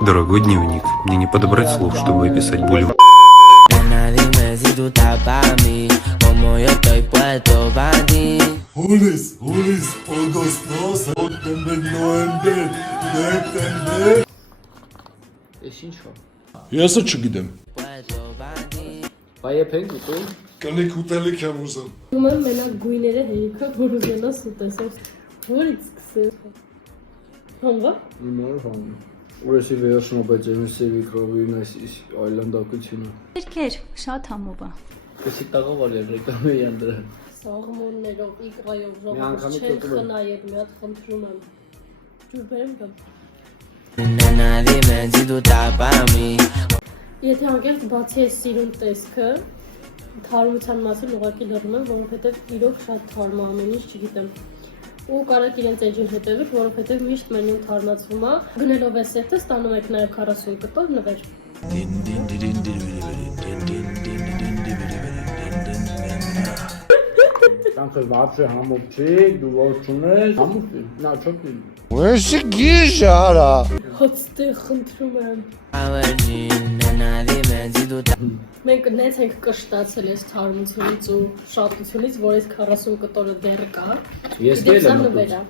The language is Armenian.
Дорогой дневник, мне не подобрать слов, чтобы описать боль. Ես չգիտեմ։ Բայ եփենք ուտում։ Կնիկ ուտելիք եմ ուզում։ Ում եմ մենակ գույները հերիքը, որ ուզենաս ուտես։ Որից սկսես։ Հանվա։ Նոր համ։ Ուրեսի վերջնա բայց այն սևի քրովին այս այլանդակությունը։ Երկեր, շատ համով է։ Էսի տաղով ալ ռեկլամի անդրա։ Սաղմոններով, իգրայով, ժողովուրդ չեն խնայել, մի հատ խնդրում եմ։ Ջուր բերեմ կամ։ Եթե անկեղծ բացի այս սիրուն տեսքը, թարմության մասին ուղղակի լռում եմ, որովհետև իրոք շատ թարմ է ամեն ինչ, չգիտեմ։ Ու կարեք իրենց էջին հետևել, որովհետև միշտ մենյուն թարմացվում է։ Գնելով այս սեթը ստանում եք նաև 40 կտոր նվեր։ Կանքը вообще համով չի, դու որ չունես, համով չի, նա չոքի։ Եսի գիժ արա։ Հոստե խնդրում եմ։ Մենք նենց ենք կշտացել այս թարմությունից ու շատությունից, որ այս 40 կտորը դեռ կա։ Ես վել եմ ուտում։